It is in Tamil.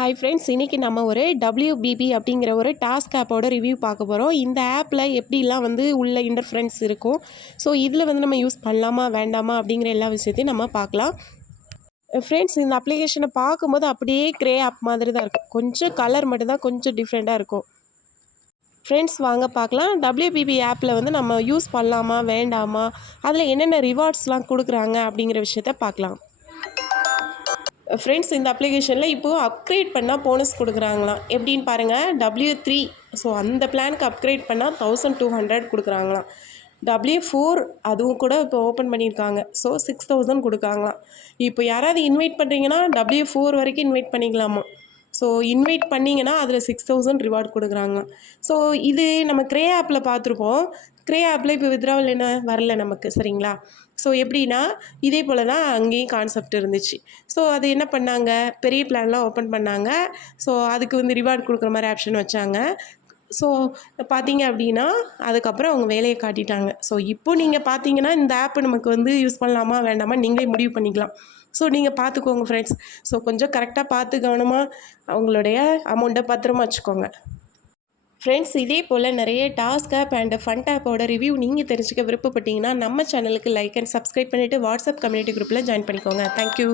ஹாய் ஃப்ரெண்ட்ஸ், இன்றைக்கி நம்ம ஒரு WBB அப்படிங்கிற ஒரு டாஸ்க் ஆப்போட ரிவ்யூ பார்க்க போகிறோம். இந்த ஆப்பில் எப்படிலாம் உள்ள இன்டர்ஃபரன்ஸ் இருக்கும், ஸோ இதில் நம்ம யூஸ் பண்ணலாமா வேண்டாமா அப்படிங்கிற எல்லா விஷயத்தையும் நம்ம பார்க்கலாம். ஃப்ரெண்ட்ஸ், இந்த அப்ளிகேஷனை பார்க்கும்போது அப்படியே க்ரே ஆப் மாதிரி தான் இருக்கும். கொஞ்சம் கலர் மட்டும்தான் கொஞ்சம் டிஃப்ரெண்ட்டாக இருக்கும். ஃப்ரெண்ட்ஸ், வாங்க பார்க்கலாம். WBB ஆப்பில் நம்ம யூஸ் பண்ணலாமா வேண்டாமா, அதில் என்னென்ன ரிவார்ட்ஸ்லாம் கொடுக்குறாங்க அப்படிங்கிற விஷயத்த பார்க்கலாம். ஃப்ரெண்ட்ஸ், இந்த அப்ளிகேஷனில் இப்போது அப்கிரேட் பண்ணால் போனஸ் கொடுக்குறாங்களாம். எப்படின்னு பாருங்கள். W3, ஸோ அந்த பிளானுக்கு அப்கிரேட் பண்ணால் 1200 கொடுக்குறாங்களாம். W4 அதுவும் கூட இப்போ ஓப்பன் பண்ணியிருக்காங்க. ஸோ 6000 கொடுக்காங்களாம். இப்போ யாராவது இன்வைட் பண்ணுறீங்கன்னா W4 வரைக்கும் இன்வைட் பண்ணிக்கலாமா. ஸோ இன்வைட் பண்ணிங்கன்னா அதில் 6000 ரிவார்ட் கொடுக்குறாங்க. ஸோ இது நம்ம க்ரே ஆப்பில் பார்த்துருப்போம். க்ரே ஆப்பில் இப்போ வித்ராவல் என்ன வரல நமக்கு, சரிங்களா. ஸோ எப்படின்னா இதே போல் தான் அங்கேயும் கான்செப்ட் இருந்துச்சு. ஸோ அது என்ன பண்ணாங்க, பெரிய பிளான்லாம் ஓப்பன் பண்ணாங்க. ஸோ அதுக்கு ரிவார்ட் கொடுக்குற மாதிரி ஆப்ஷன் வச்சாங்க. ஸோ பார்த்தீங்க அப்படின்னா அதுக்கப்புறம் அவங்க வேலையை காட்டிட்டாங்க. ஸோ இப்போ நீங்கள் பார்த்தீங்கன்னா இந்த ஆப் நமக்கு யூஸ் பண்ணலாமா வேண்டாமா நீங்களே முடிவு பண்ணிக்கலாம். ஸோ நீங்கள் பார்த்துக்கோங்க ஃப்ரெண்ட்ஸ். ஸோ கொஞ்சம் கரெக்டாக பார்த்து கவனமாக அவங்களுடைய அமௌண்ட்டை பத்திரமா வச்சுக்கோங்க. ஃப்ரெண்ட்ஸ், இதே போல் நிறைய டாஸ்க் ஆப் அண்ட் ஃபன் ஆப்போட ரிவ்யூ நீங்கள் தெரிஞ்சுக்க விருப்பப்பட்டீங்கன்னா நம்ம சேனலுக்கு லைக் அண்ட் சப்ஸ்கிரைப் பண்ணிவிட்டு வாட்ஸ்அப் கம்யூனிட்டி குரூப்பில் ஜாயின் பண்ணிக்கோங்க. தேங்க்யூ.